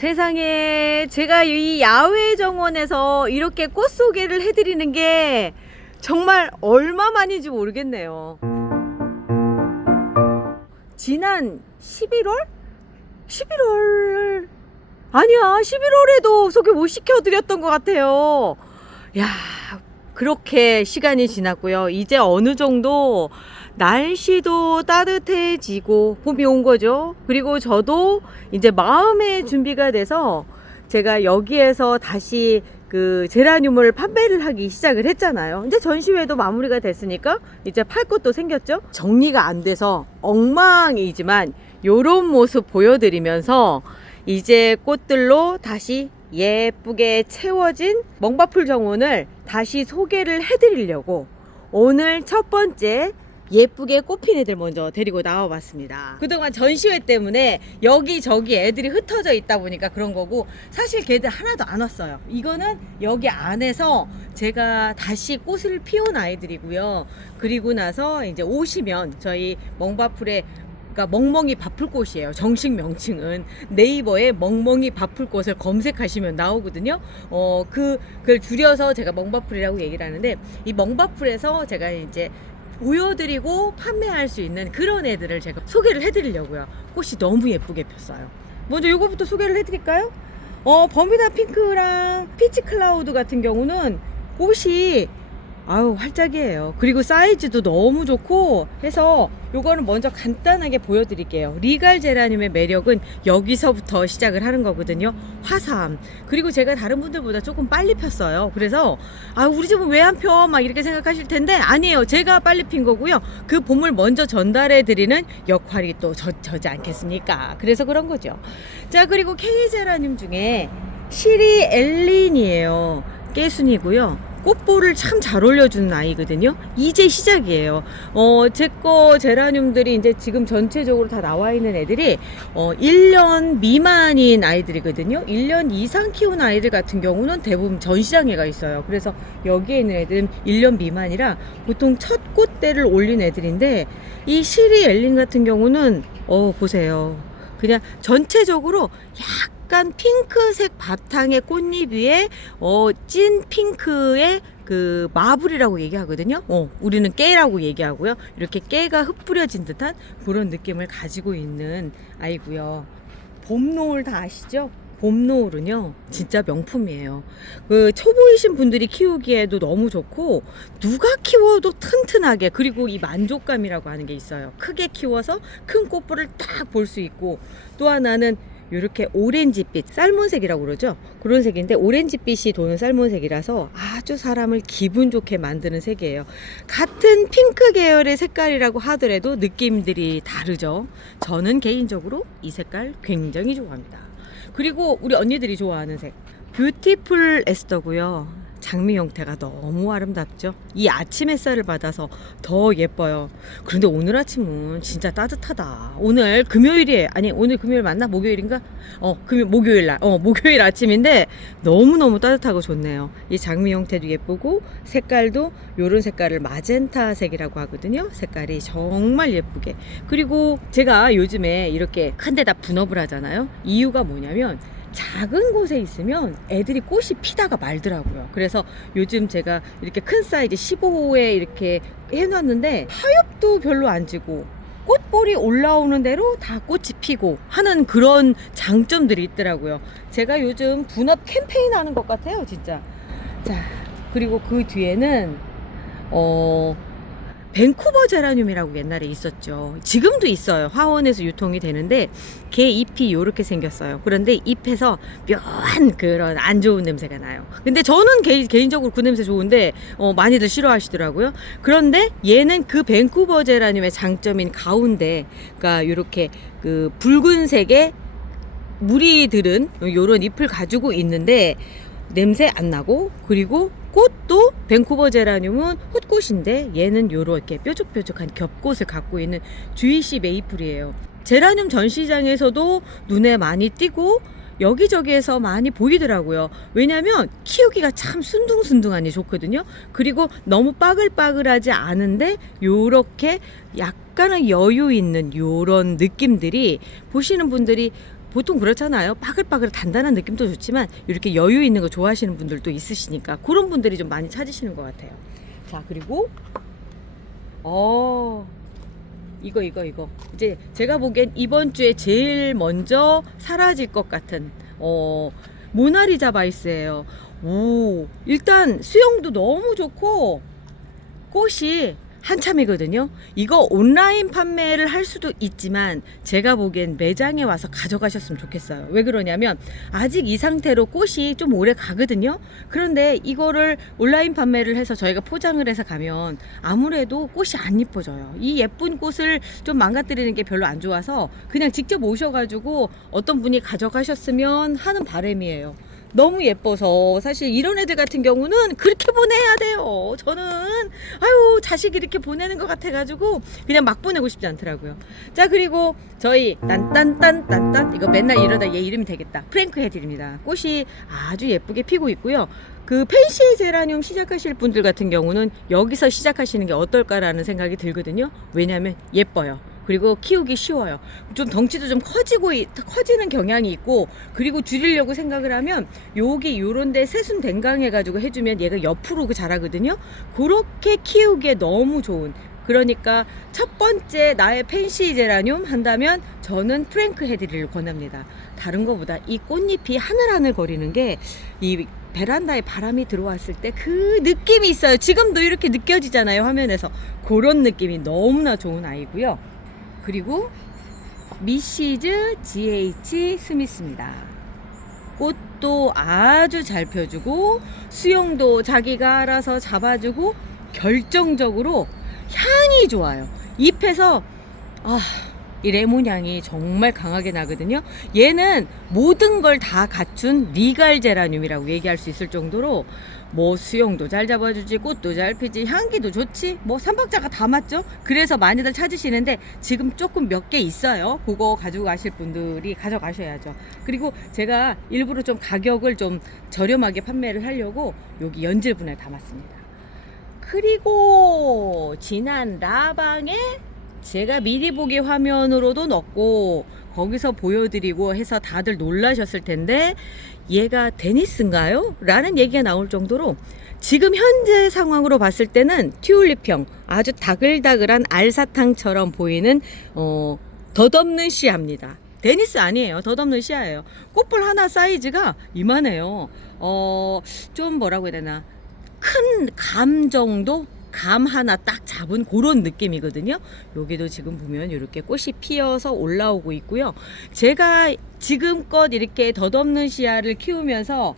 세상에, 제가 이 야외 정원에서 이렇게 꽃 소개를 해드리는 게 정말 얼마만인지 모르겠네요. 지난 11월? 11월 아니야, 11월에도 소개 못 시켜드렸던 것 같아요. 야, 그렇게 시간이 지났고요. 이제 어느 정도 날씨도 따뜻해지고 봄이 온 거죠. 그리고 저도 이제 마음의 준비가 돼서 제가 여기에서 다시 그 제라늄을 판매를 하기 시작을 했잖아요. 이제 전시회도 마무리가 됐으니까 이제 팔 것도 생겼죠. 정리가 안 돼서 엉망이지만 요런 모습 보여드리면서 이제 꽃들로 다시 예쁘게 채워진 멍바풀 정원을 다시 소개를 해드리려고 오늘 첫 번째 예쁘게 꽃핀 애들 먼저 데리고 나와봤습니다. 그동안 전시회 때문에 여기저기 애들이 흩어져 있다 보니까 그런 거고, 사실 걔들 하나도 안 왔어요. 이거는 여기 안에서 제가 다시 꽃을 피운 아이들이고요. 그리고 나서 이제 오시면 저희 멍바풀에, 그러니까 멍멍이 바풀꽃이에요. 정식 명칭은 네이버에 멍멍이 바풀꽃을 검색하시면 나오거든요. 그걸 줄여서 제가 멍바풀이라고 얘기를 하는데, 이 멍바풀에서 제가 이제 보여드리고 판매할 수 있는 그런 애들을 제가 소개를 해드리려고요. 꽃이 너무 예쁘게 폈어요. 먼저 이거부터 소개를 해드릴까요? 버뮤다 핑크랑 피치 클라우드 같은 경우는 꽃이 아유 활짝이에요. 그리고 사이즈도 너무 좋고 해서 요거는 먼저 간단하게 보여드릴게요. 리갈 제라늄의 매력은 여기서부터 시작을 하는 거거든요. 화사함. 그리고 제가 다른 분들보다 조금 빨리 폈어요. 그래서 아 우리 집은 왜 안 펴? 막 이렇게 생각하실 텐데 아니에요. 제가 빨리 핀 거고요. 그 봄을 먼저 전달해 드리는 역할이 또 저지 않겠습니까? 그래서 그런 거죠. 자, 그리고 K 제라늄 중에 시리 엘린이에요. 깨순이고요. 꽃볼을 참 잘 올려주는 아이거든요. 이제 시작이에요. 제거 제라늄들이 이제 지금 전체적으로 다 나와 있는 애들이 1년 미만인 아이들이거든요. 1년 이상 키운 아이들 같은 경우는 대부분 전시장애가 있어요. 그래서 여기에 있는 애들은 1년 미만이라 보통 첫 꽃대를 올린 애들인데, 이 시리 엘린 같은 경우는 보세요. 그냥 전체적으로 약간 핑크색 바탕의 꽃잎 위에 찐 핑크의 그 마블이라고 얘기하거든요. 우리는 깨라고 얘기하고요. 이렇게 깨가 흩뿌려진 듯한 그런 느낌을 가지고 있는 아이고요. 봄노을 다 아시죠? 봄노을은요 진짜 명품이에요. 그 초보이신 분들이 키우기에도 너무 좋고, 누가 키워도 튼튼하게, 그리고 이 만족감이라고 하는 게 있어요. 크게 키워서 큰 꽃볼을 딱 볼 수 있고, 또 하나는 이렇게 오렌지빛, 살몬색이라고 그러죠. 그런 색인데 오렌지빛이 도는 살몬색이라서 아주 사람을 기분 좋게 만드는 색이에요. 같은 핑크 계열의 색깔이라고 하더라도 느낌들이 다르죠. 저는 개인적으로 이 색깔 굉장히 좋아합니다. 그리고 우리 언니들이 좋아하는 색, 뷰티풀 에스더고요. 장미 형태가 너무 아름답죠. 이 아침 햇살을 받아서 더 예뻐요. 그런데 오늘 아침은 진짜 따뜻하다. 오늘 금요일이에요. 아니 오늘 금요일 맞나? 목요일인가? 목요일 아침인데 너무너무 따뜻하고 좋네요. 이 장미 형태도 예쁘고, 색깔도 요런 색깔을 마젠타 색이라고 하거든요. 색깔이 정말 예쁘게. 그리고 제가 요즘에 이렇게 한 데다 분업을 하잖아요. 이유가 뭐냐면 작은 곳에 있으면 애들이 꽃이 피다가 말더라고요. 그래서 요즘 제가 이렇게 큰 사이즈 15호에 이렇게 해놨는데 하엽도 별로 안 지고 꽃볼이 올라오는 대로 다 꽃이 피고 하는 그런 장점들이 있더라고요. 제가 요즘 분업 캠페인 하는 것 같아요 진짜. 자, 그리고 그 뒤에는 밴쿠버 제라늄이라고 옛날에 있었죠. 지금도 있어요. 화원에서 유통이 되는데 걔 잎이 이렇게 생겼어요. 그런데 잎에서 묘한 그런 안 좋은 냄새가 나요. 근데 저는 개인적으로 그 냄새 좋은데 많이들 싫어하시더라고요. 그런데 얘는 그 밴쿠버 제라늄의 장점인 가운데, 그러니까 이렇게 그 붉은색의 물이 들은 요런 잎을 가지고 있는데 냄새 안 나고, 그리고 꽃도 밴쿠버 제라늄은 훗꽃인데 얘는 요렇게 뾰족뾰족한 겹꽃을 갖고 있는 주이시 메이플이에요. 제라늄 전시장에서도 눈에 많이 띄고 여기저기에서 많이 보이더라고요. 왜냐면 키우기가 참 순둥순둥하니 좋거든요. 그리고 너무 빠글빠글하지 않은데 요렇게 약간의 여유 있는 요런 느낌들이 보시는 분들이 보통 그렇잖아요. 빠글빠글 단단한 느낌도 좋지만 이렇게 여유 있는 거 좋아하시는 분들도 있으시니까 그런 분들이 좀 많이 찾으시는 것 같아요. 자, 그리고 이거 이제 제가 보기엔 이번 주에 제일 먼저 사라질 것 같은 모나리자 바이스예요. 오, 일단 수영도 너무 좋고 꽃이 한참이거든요. 이거 온라인 판매를 할 수도 있지만 제가 보기엔 매장에 와서 가져가셨으면 좋겠어요. 왜 그러냐면 아직 이 상태로 꽃이 좀 오래 가거든요. 그런데 이거를 온라인 판매를 해서 저희가 포장을 해서 가면 아무래도 꽃이 안 이뻐져요. 이 예쁜 꽃을 좀 망가뜨리는 게 별로 안 좋아서 그냥 직접 오셔가지고 어떤 분이 가져가셨으면 하는 바람이에요. 너무 예뻐서 사실 이런 애들 같은 경우는 그렇게 보내야 돼요. 저는 아유 자식 이렇게 보내는 것 같아가지고 그냥 막 보내고 싶지 않더라고요. 자, 그리고 저희 딴딴딴딴딴 이거 맨날 이러다 얘 이름이 되겠다. 프랭크 헤드입니다. 꽃이 아주 예쁘게 피고 있고요. 그 펜시 제라늄 시작하실 분들 같은 경우는 여기서 시작하시는 게 어떨까라는 생각이 들거든요. 왜냐하면 예뻐요. 그리고 키우기 쉬워요. 좀 덩치도 좀 커지는 경향이 있고, 그리고 줄이려고 생각을 하면 여기 요런데 새순 댕강 해가지고 해주면 얘가 옆으로 자라거든요. 그렇게 키우기에 너무 좋은, 그러니까 첫 번째 나의 펜시 제라늄 한다면 저는 프랭크 헤드리를 권합니다. 다른 거보다 이 꽃잎이 하늘하늘 거리는 게 이 베란다에 바람이 들어왔을 때 그 느낌이 있어요. 지금도 이렇게 느껴지잖아요, 화면에서. 그런 느낌이 너무나 좋은 아이고요. 그리고 미시즈 GH 스미스입니다. 꽃도 아주 잘 펴주고 수영도 자기가 알아서 잡아주고 결정적으로 향이 좋아요. 잎에서 이 레몬 향이 정말 강하게 나거든요. 얘는 모든 걸 다 갖춘 리갈 제라늄이라고 얘기할 수 있을 정도로 뭐 수영도 잘 잡아주지, 꽃도 잘 피지, 향기도 좋지, 뭐 삼박자가 다 맞죠. 그래서 많이들 찾으시는데 지금 조금 몇 개 있어요. 그거 가지고 가실 분들이 가져가셔야죠. 그리고 제가 일부러 좀 가격을 좀 저렴하게 판매를 하려고 여기 연질분에 담았습니다. 그리고 지난 라방에 제가 미리 보기 화면으로도 넣고 거기서 보여드리고 해서 다들 놀라셨을 텐데 얘가 데니스인가요? 라는 얘기가 나올 정도로 지금 현재 상황으로 봤을 때는 튤립형 아주 다글다글한 알사탕처럼 보이는 덧없는 씨앗입니다. 데니스 아니에요. 덧없는 씨앗이에요. 꽃볼 하나 사이즈가 이만해요. 좀 뭐라고 해야 되나, 큰 감 정도? 감 하나 딱 잡은 그런 느낌이거든요. 여기도 지금 보면 이렇게 꽃이 피어서 올라오고 있고요. 제가 지금껏 이렇게 덧없는 씨앗을 키우면서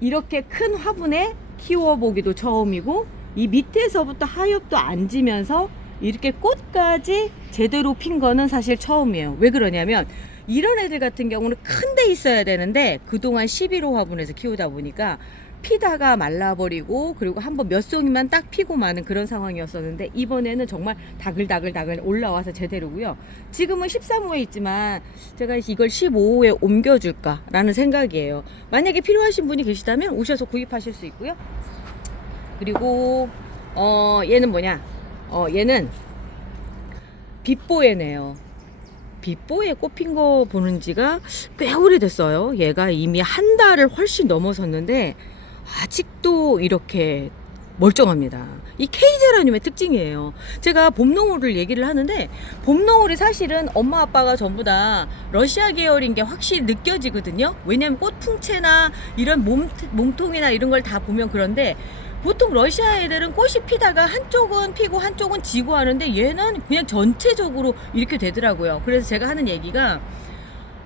이렇게 큰 화분에 키워보기도 처음이고, 이 밑에서부터 하엽도 안 지면서 이렇게 꽃까지 제대로 핀 거는 사실 처음이에요. 왜 그러냐면 이런 애들 같은 경우는 큰 데 있어야 되는데 그동안 11호 화분에서 키우다 보니까 피다가 말라버리고, 그리고 한번 몇 송이만 딱 피고 마는 그런 상황이었었는데 이번에는 정말 다글다글 올라와서 제대로고요. 지금은 13호에 있지만 제가 이걸 15호에 옮겨줄까 라는 생각이에요. 만약에 필요하신 분이 계시다면 오셔서 구입하실 수 있고요. 그리고 얘는 뭐냐, 얘는 빛보에네요. 빛보에 꽃핀 거 보는 지가 꽤 오래됐어요. 얘가 이미 한 달을 훨씬 넘어섰는데 아직도 이렇게 멀쩡합니다. 이 K제라늄의 특징이에요. 제가 봄농울을 얘기를 하는데 봄농울이 사실은 엄마 아빠가 전부 다 러시아 계열인 게 확실히 느껴지거든요. 왜냐면 꽃 풍채나 이런 몸통이나 이런 걸 다 보면. 그런데 보통 러시아 애들은 꽃이 피다가 한쪽은 피고 한쪽은 지고 하는데 얘는 그냥 전체적으로 이렇게 되더라고요. 그래서 제가 하는 얘기가,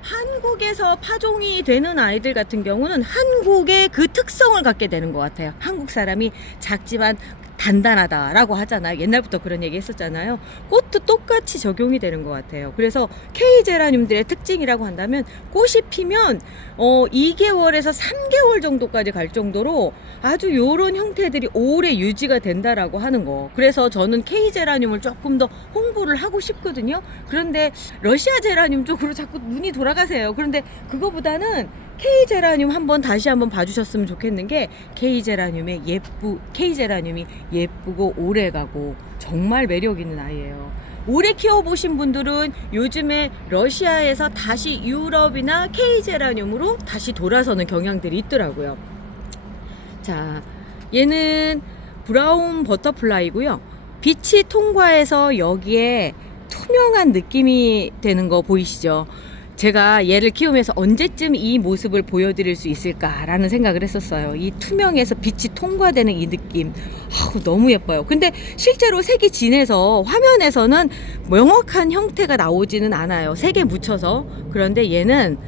한국에서 파종이 되는 아이들 같은 경우는 한국의 그 특성을 갖게 되는 것 같아요. 한국 사람이 작지만 단단하다라고 하잖아요. 옛날부터 그런 얘기 했었잖아요. 꽃도 똑같이 적용이 되는 것 같아요. 그래서 K제라늄들의 특징이라고 한다면 꽃이 피면 2개월에서 3개월 정도까지 갈 정도로 아주 요런 형태들이 오래 유지가 된다라고 하는 거. 그래서 저는 K제라늄을 조금 더 홍보를 하고 싶거든요. 그런데 러시아 제라늄 쪽으로 자꾸 눈이 돌아가세요. 그런데 그거보다는 K제라늄 다시 한번 봐주셨으면 좋겠는 게, K제라늄이 예쁘고 오래가고 정말 매력 있는 아이예요. 오래 키워보신 분들은 요즘에 러시아에서 다시 유럽이나 K제라늄으로 다시 돌아서는 경향들이 있더라고요. 자, 얘는 브라운 버터플라이고요. 빛이 통과해서 여기에 투명한 느낌이 되는 거 보이시죠? 제가 얘를 키우면서 언제쯤 이 모습을 보여드릴 수 있을까라는 생각을 했었어요. 이 투명해서 빛이 통과되는 이 느낌. 너무 예뻐요. 근데 실제로 색이 진해서 화면에서는 명확한 형태가 나오지는 않아요. 색에 묻혀서. 그런데 얘는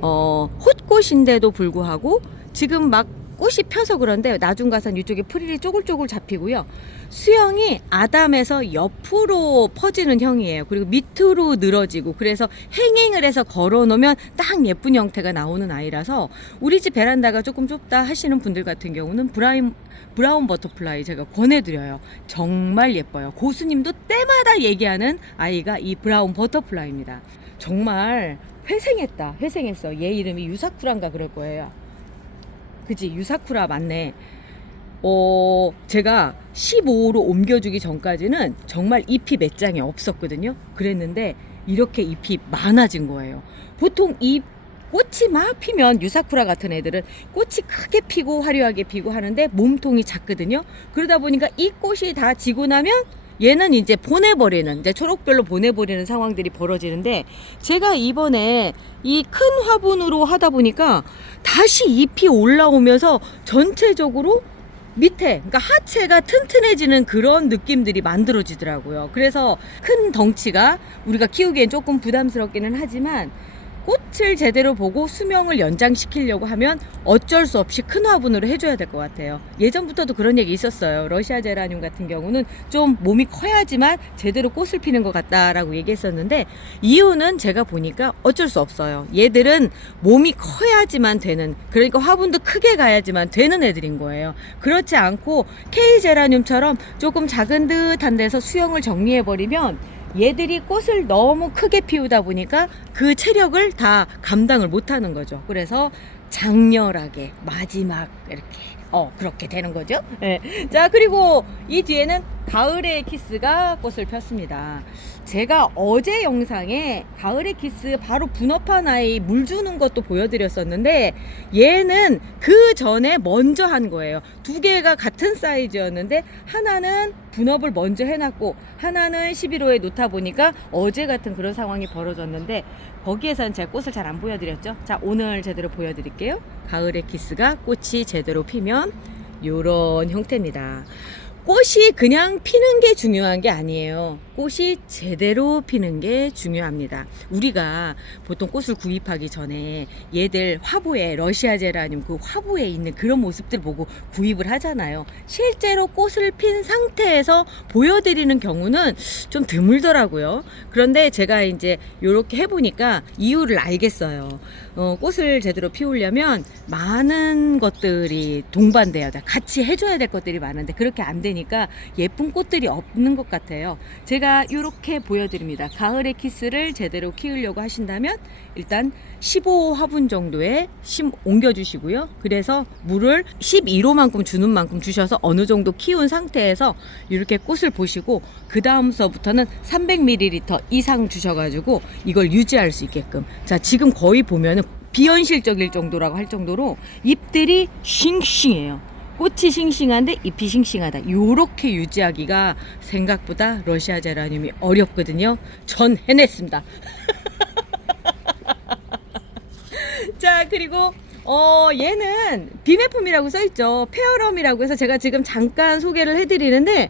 헛꽃인데도 불구하고 지금 막 꽃이 펴서 그런데 나중 가선 이쪽에 프릴이 쪼글쪼글 잡히고요. 수영이 아담에서 옆으로 퍼지는 형이에요. 그리고 밑으로 늘어지고, 그래서 행잉을 해서 걸어 놓으면 딱 예쁜 형태가 나오는 아이라서 우리 집 베란다가 조금 좁다 하시는 분들 같은 경우는 브라운 버터플라이 제가 권해드려요. 정말 예뻐요. 고수님도 때마다 얘기하는 아이가 이 브라운 버터플라이입니다. 정말 회생했어. 얘 이름이 유사쿠란가 그럴 거예요. 그지? 유사쿠라 맞네. 제가 15호로 옮겨주기 전까지는 정말 잎이 몇 장이 없었거든요. 그랬는데 이렇게 잎이 많아진 거예요. 보통 이 꽃이 막 피면 유사쿠라 같은 애들은 꽃이 크게 피고 화려하게 피고 하는데 몸통이 작거든요. 그러다 보니까 이 꽃이 다 지고 나면 얘는 이제 보내버리는, 이제 초록별로 보내버리는 상황들이 벌어지는데, 제가 이번에 이 큰 화분으로 하다 보니까 다시 잎이 올라오면서 전체적으로 밑에, 그러니까 하체가 튼튼해지는 그런 느낌들이 만들어지더라고요. 그래서 큰 덩치가 우리가 키우기엔 조금 부담스럽기는 하지만 꽃을 제대로 보고 수명을 연장시키려고 하면 어쩔 수 없이 큰 화분으로 해줘야 될 것 같아요. 예전부터도 그런 얘기 있었어요. 러시아 제라늄 같은 경우는 좀 몸이 커야지만 제대로 꽃을 피는 것 같다라고 얘기했었는데, 이유는 제가 보니까 어쩔 수 없어요. 얘들은 몸이 커야지만 되는, 그러니까 화분도 크게 가야지만 되는 애들인 거예요. 그렇지 않고 K 제라늄처럼 조금 작은 듯한 데서 수영을 정리해버리면 얘들이 꽃을 너무 크게 피우다 보니까 그 체력을 다 감당을 못하는 거죠. 그래서 장렬하게 마지막 이렇게 그렇게 되는 거죠. 네. 자, 그리고 이 뒤에는 가을의 키스가 꽃을 폈습니다. 제가 어제 영상에 가을의 키스 바로 분업한 아이 물 주는 것도 보여드렸었는데, 얘는 그 전에 먼저 한 거예요. 두 개가 같은 사이즈였는데 하나는 분업을 먼저 해놨고 하나는 11호에 놓다 보니까 어제 같은 그런 상황이 벌어졌는데, 거기에서는 제가 꽃을 잘 안 보여드렸죠. 자, 오늘 제대로 보여드릴게요. 가을의 키스가 꽃이 제대로 피면 요런 형태입니다. 꽃이 그냥 피는 게 중요한 게 아니에요. 꽃이 제대로 피는 게 중요합니다. 우리가 보통 꽃을 구입하기 전에 얘들 화보에, 러시아 제라늄 그 화보에 있는 그런 모습들 보고 구입을 하잖아요. 실제로 꽃을 핀 상태에서 보여드리는 경우는 좀 드물더라고요. 그런데 제가 이제 이렇게 해보니까 이유를 알겠어요. 꽃을 제대로 피우려면 많은 것들이 동반돼야 돼. 같이 해줘야 될 것들이 많은데 그렇게 안 되니까 예쁜 꽃들이 없는 것 같아요. 제가 이렇게 보여드립니다. 가을의 키스를 제대로 키우려고 하신다면 일단 15호 화분 정도에 옮겨주시고요. 그래서 물을 12호만큼 주는 만큼 주셔서 어느 정도 키운 상태에서 이렇게 꽃을 보시고, 그 다음서부터는 300ml 이상 주셔가지고 이걸 유지할 수 있게끔. 자, 지금 거의 보면은 비현실적일 정도라고 할 정도로 잎들이 싱싱해요. 꽃이 싱싱한데 잎이 싱싱하다. 요렇게 유지하기가 생각보다 러시아 제라늄이 어렵거든요. 전 해냈습니다. 자, 그리고 얘는 비매품이라고 써있죠. 페어럼이라고 해서 제가 지금 잠깐 소개를 해드리는데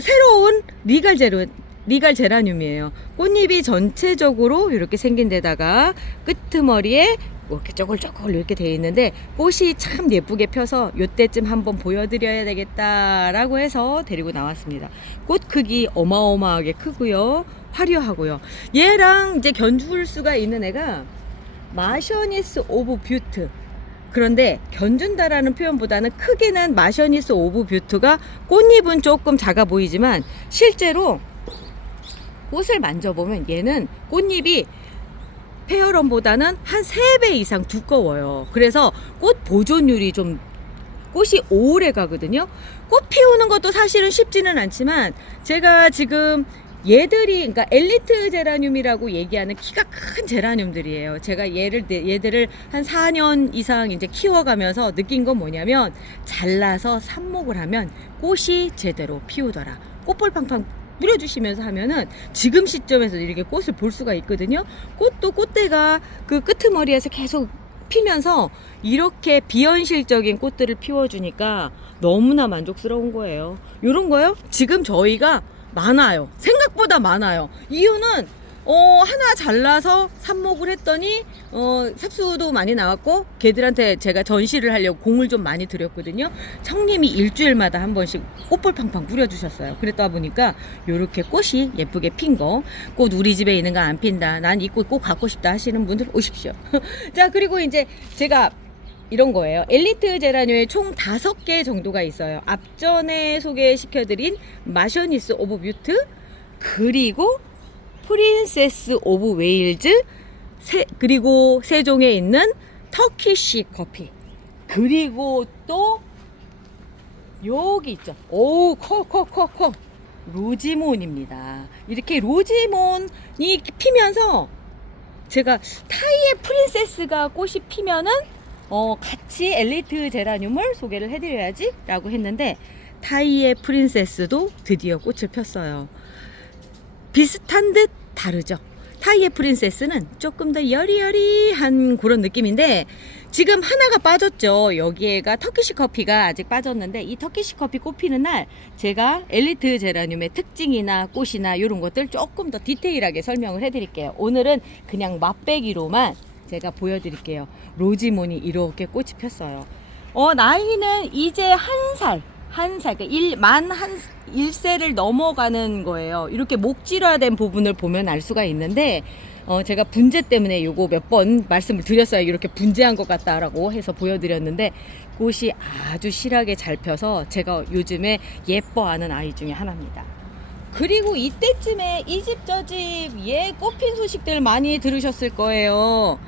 새로운 리갈 제라늄이에요. 꽃잎이 전체적으로 이렇게 생긴 데다가 끄트머리에 이렇게 쪼글쪼글 이렇게 되어 있는데 꽃이 참 예쁘게 펴서 요때쯤 한번 보여드려야 되겠다라고 해서 데리고 나왔습니다. 꽃 크기 어마어마하게 크고요, 화려하고요. 얘랑 이제 견줄 수가 있는 애가 마셔니스 오브 뷰트. 그런데 견준다라는 표현보다는 크기는 마셔니스 오브 뷰트가 꽃잎은 조금 작아 보이지만 실제로 꽃을 만져보면 얘는 꽃잎이 페어럼보다는 한 3배 이상 두꺼워요. 그래서 꽃 보존율이 좀, 꽃이 오래 가거든요. 꽃 피우는 것도 사실은 쉽지는 않지만 제가 지금 얘들이 그러니까 엘리트 제라늄이라고 얘기하는 키가 큰 제라늄들이에요. 제가 얘들을 한 4년 이상 이제 키워가면서 느낀 건 뭐냐면 잘라서 삽목을 하면 꽃이 제대로 피우더라. 꽃볼 팡팡 뿌려주시면서 하면은 지금 시점에서 이렇게 꽃을 볼 수가 있거든요. 꽃도 꽃대가 그 끄트머리에서 계속 피면서 이렇게 비현실적인 꽃들을 피워주니까 너무나 만족스러운 거예요. 요런 거요? 지금 저희가 많아요. 생각보다 많아요. 이유는 하나 잘라서 삽목을 했더니 삽수도 많이 나왔고 걔들한테 제가 전시를 하려고 공을 좀 많이 들였거든요. 청님이 일주일마다 한 번씩 꽃볼 팡팡 뿌려주셨어요. 그랬다 보니까 요렇게 꽃이 예쁘게 핀 거, 꽃 우리 집에 있는 거 안 핀다, 난 이 꽃 꼭 갖고 싶다 하시는 분들 오십시오. 자, 그리고 이제 제가 이런 거예요. 엘리트 제라늄에 총 5개 정도가 있어요. 앞전에 소개시켜드린 마셔니스 오브 뮤트, 그리고 프린세스 오브 웨일즈, 그리고 세종에 있는 터키시 커피, 그리고 또 여기 있죠. 오, 커 로지몬입니다. 이렇게 로지몬이 피면서 제가 타이의 프린세스가 꽃이 피면은 같이 엘리트 제라늄을 소개를 해드려야지 라고 했는데 타이의 프린세스도 드디어 꽃을 폈어요. 비슷한 듯 다르죠. 타이의 프린세스는 조금 더 여리여리한 그런 느낌인데 지금 하나가 빠졌죠. 여기에가 터키시 커피가 아직 빠졌는데 이 터키시 커피 꽃 피는 날 제가 엘리트 제라늄의 특징이나 꽃이나 이런 것들 조금 더 디테일하게 설명을 해드릴게요. 오늘은 그냥 맛배기로만 제가 보여드릴게요. 로지몬이 이렇게 꽃이 폈어요. 나이는 이제 한 살, 만 1세를 넘어가는 거예요. 이렇게 목질화된 부분을 보면 알 수가 있는데, 제가 분재 때문에 요거 몇 번 말씀을 드렸어요. 이렇게 분재한 것 같다라고 해서 보여드렸는데, 꽃이 아주 실하게 잘 펴서 제가 요즘에 예뻐하는 아이 중에 하나입니다. 그리고 이때쯤에 이 집 저 집 꽃핀 소식들 많이 들으셨을 거예요.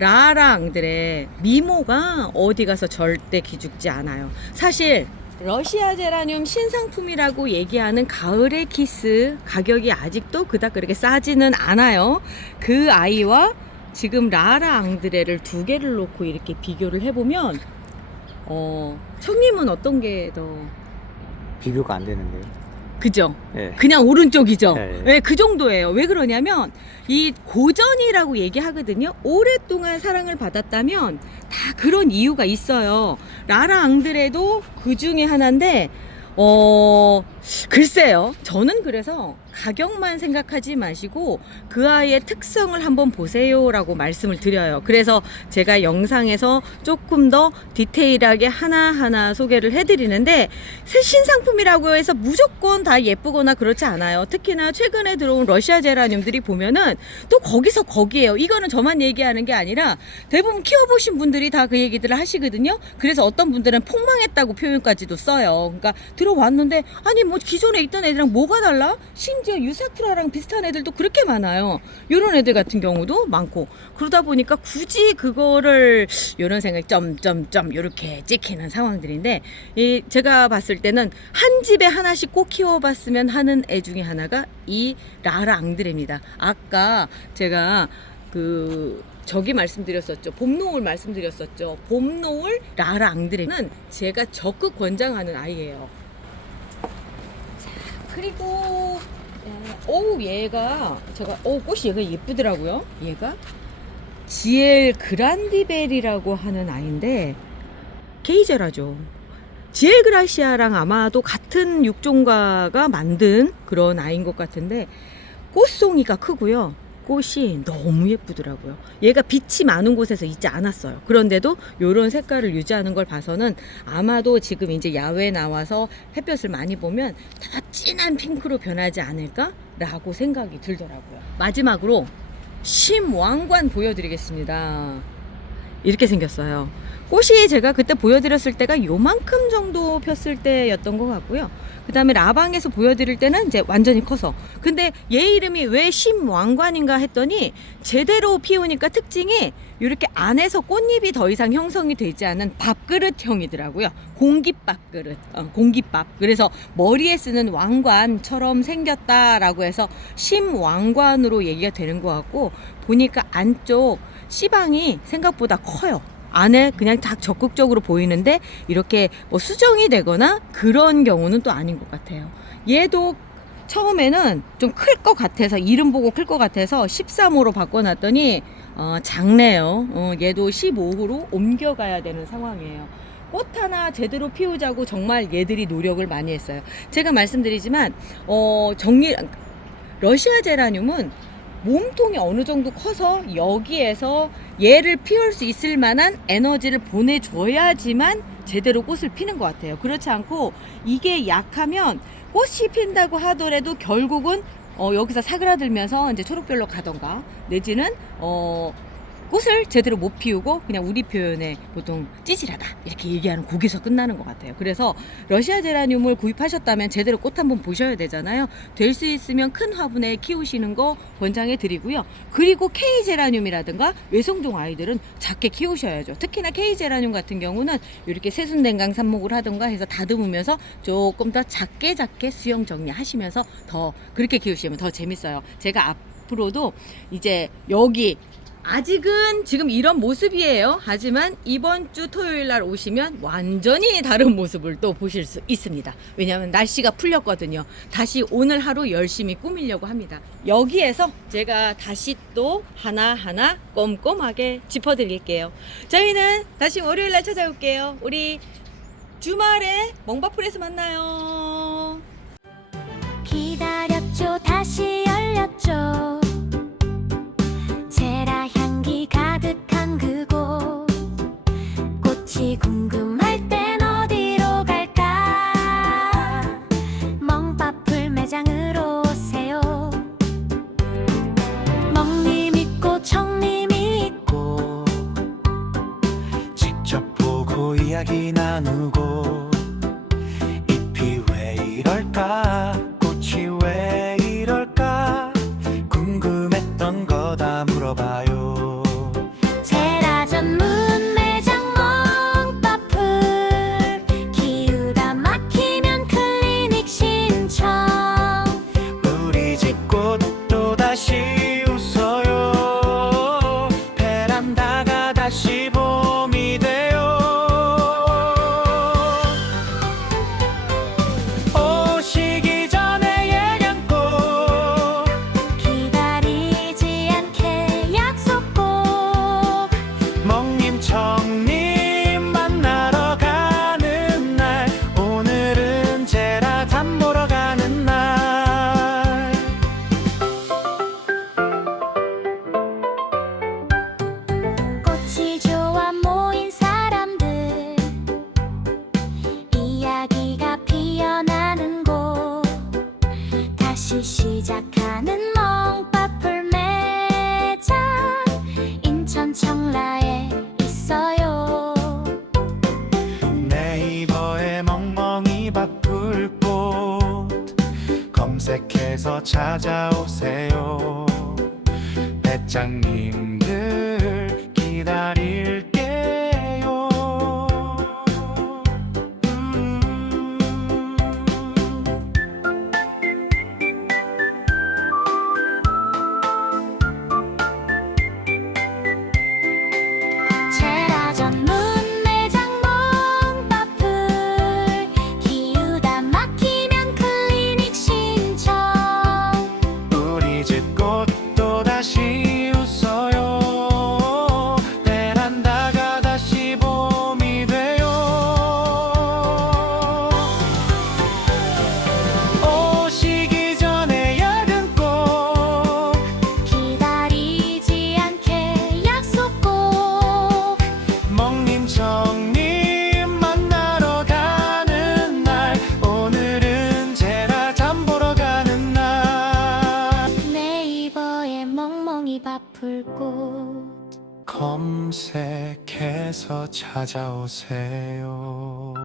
라랑들의 미모가 어디 가서 절대 기죽지 않아요. 사실 러시아 제라늄 신상품이라고 얘기하는 가을의 키스 가격이 아직도 그닥 그렇게 싸지는 않아요. 그 아이와 지금 라라 앙드레를 2개를 놓고 이렇게 비교를 해보면 청님은 어떤 게 더 비교가 안 되는데요. 그죠? 네. 그냥 오른쪽이죠. 네. 네, 그 정도예요. 왜 그러냐면 이 고전이라고 얘기하거든요. 오랫동안 사랑을 받았다면 다 그런 이유가 있어요. 라라 앙드레도 그 중에 하나인데 글쎄요. 저는 그래서 가격만 생각하지 마시고 그 아이의 특성을 한번 보세요 라고 말씀을 드려요. 그래서 제가 영상에서 조금 더 디테일하게 하나하나 소개를 해드리는데 새 신상품이라고 해서 무조건 다 예쁘거나 그렇지 않아요. 특히나 최근에 들어온 러시아 제라늄들이 보면은 또 거기서 거기에요. 이거는 저만 얘기하는 게 아니라 대부분 키워보신 분들이 다 그 얘기들을 하시거든요. 그래서 어떤 분들은 폭망했다고 표현까지도 써요. 그러니까 들어왔는데 아니 뭐 기존에 있던 애들이랑 뭐가 달라? 심지어 유사큐라랑 비슷한 애들도 그렇게 많아요. 이런 애들 같은 경우도 많고 그러다 보니까 굳이 그거를 이런 생각이 점점점 이렇게 찍히는 상황들인데 제가 봤을 때는 한 집에 하나씩 꼭 키워봤으면 하는 애 중에 하나가 이 라라 앙드레입니다. 아까 제가 저기 말씀드렸었죠. 봄노을 말씀드렸었죠. 봄노을 라라 앙드레는 제가 적극 권장하는 아이예요. 자, 그리고 얘가 꽃이 얘가 예쁘더라고요. 얘가 지엘 그란디벨이라고 하는 아이인데 게이제라죠. 지엘 그라시아랑 아마도 같은 육종가가 만든 그런 아이인 것 같은데 꽃송이가 크고요. 꽃이 너무 예쁘더라고요. 얘가 빛이 많은 곳에서 있지 않았어요. 그런데도 이런 색깔을 유지하는 걸 봐서는 아마도 지금 이제 야외에 나와서 햇볕을 많이 보면 더 진한 핑크로 변하지 않을까라고 생각이 들더라고요. 마지막으로 심왕관 보여드리겠습니다. 이렇게 생겼어요. 꽃이 제가 그때 보여드렸을 때가 요만큼 정도 폈을 때였던 것 같고요. 그 다음에 라방에서 보여드릴 때는 이제 완전히 커서. 근데 얘 이름이 왜 심왕관인가 했더니 제대로 피우니까 특징이 이렇게 안에서 꽃잎이 더 이상 형성이 되지 않은 밥그릇형이더라고요. 공깃밥 그릇, 공깃밥. 그래서 머리에 쓰는 왕관처럼 생겼다라고 해서 심왕관으로 얘기가 되는 것 같고, 보니까 안쪽 씨방이 생각보다 커요. 안에 그냥 다 적극적으로 보이는데 이렇게 뭐 수정이 되거나 그런 경우는 또 아닌 것 같아요. 얘도 처음에는 좀 클 것 같아서, 이름 보고 클 것 같아서 13호로 바꿔놨더니 작네요. 얘도 15호로 옮겨가야 되는 상황이에요. 꽃 하나 제대로 피우자고 정말 얘들이 노력을 많이 했어요. 제가 말씀드리지만 러시아 제라늄은 몸통이 어느 정도 커서 여기에서 얘를 피울 수 있을 만한 에너지를 보내줘야지만 제대로 꽃을 피는 것 같아요. 그렇지 않고 이게 약하면 꽃이 핀다고 하더라도 결국은 여기서 사그라들면서 이제 초록별로 가던가, 내지는 꽃을 제대로 못 피우고 그냥 우리 표현에 보통 찌질하다 이렇게 얘기하는, 거기서 끝나는 것 같아요. 그래서 러시아 제라늄을 구입하셨다면 제대로 꽃 한번 보셔야 되잖아요. 될 수 있으면 큰 화분에 키우시는 거 권장해 드리고요. 그리고 K 제라늄이라든가 외성종 아이들은 작게 키우셔야죠. 특히나 K 제라늄 같은 경우는 이렇게 세순댕강 삽목을 하던가 해서 다듬으면서 조금 더 작게 수영 정리하시면서 더 그렇게 키우시면 더 재밌어요. 제가 앞으로도 이제 여기 아직은 지금 이런 모습이에요. 하지만 이번 주 토요일 날 오시면 완전히 다른 모습을 또 보실 수 있습니다. 왜냐하면 날씨가 풀렸거든요. 다시 오늘 하루 열심히 꾸미려고 합니다. 여기에서 제가 다시 또 하나하나 꼼꼼하게 짚어드릴게요. 저희는 다시 월요일 날 찾아올게요. 우리 주말에 멍바풀에서 만나요. 기다렸죠. 다시 열렸죠. 제라 향기 가득한 그곳, 꽃이 궁금할 땐 어디로 갈까? 멍바풀 매장으로 오세요. 멍님 있고 청님이 있고, 직접 보고 이야기 나누고, 잎이 왜 이럴까, 꽃이 왜 이럴까, 궁금했던 거 다 물어봐요. 제라 전문 매장 멍바풀, 기우다 막히면 클리닉 신청. 우리 집 꽃도 다시 웃어요. 베란다가 다시 봄이 돼요. 오시기 전에 예약꽃, 기다리지 않게 약속 꼭. 멍님 청님 만나러 가는 날, 오늘은 제라 담 보러 가는 날. 꽃이 좋아 모인 사람들, 이야기가 피어나는 곳, 다시 시작하는 멍바풀 매장, 인천 청라에 있어요. 네이버에 멍멍이 바풀꽃 검색해서 찾아오세요. 배짱님들 기다릴게요. 제라 전문 매장 멍바풀, 기우다 막히면 클리닉 신청. 우리 집 꽃도 다시 웃어요. 베란다가 다시 봄이 돼요. 오시기 전에 야근 꼭, 기다리지 않게 약속 꼭. 멍님 청님 만나러 가는 날, 오늘은 제라 담 보러 가는 날. 네이버에 멍멍이 바풀꽃, 검색해서 찾아오세요.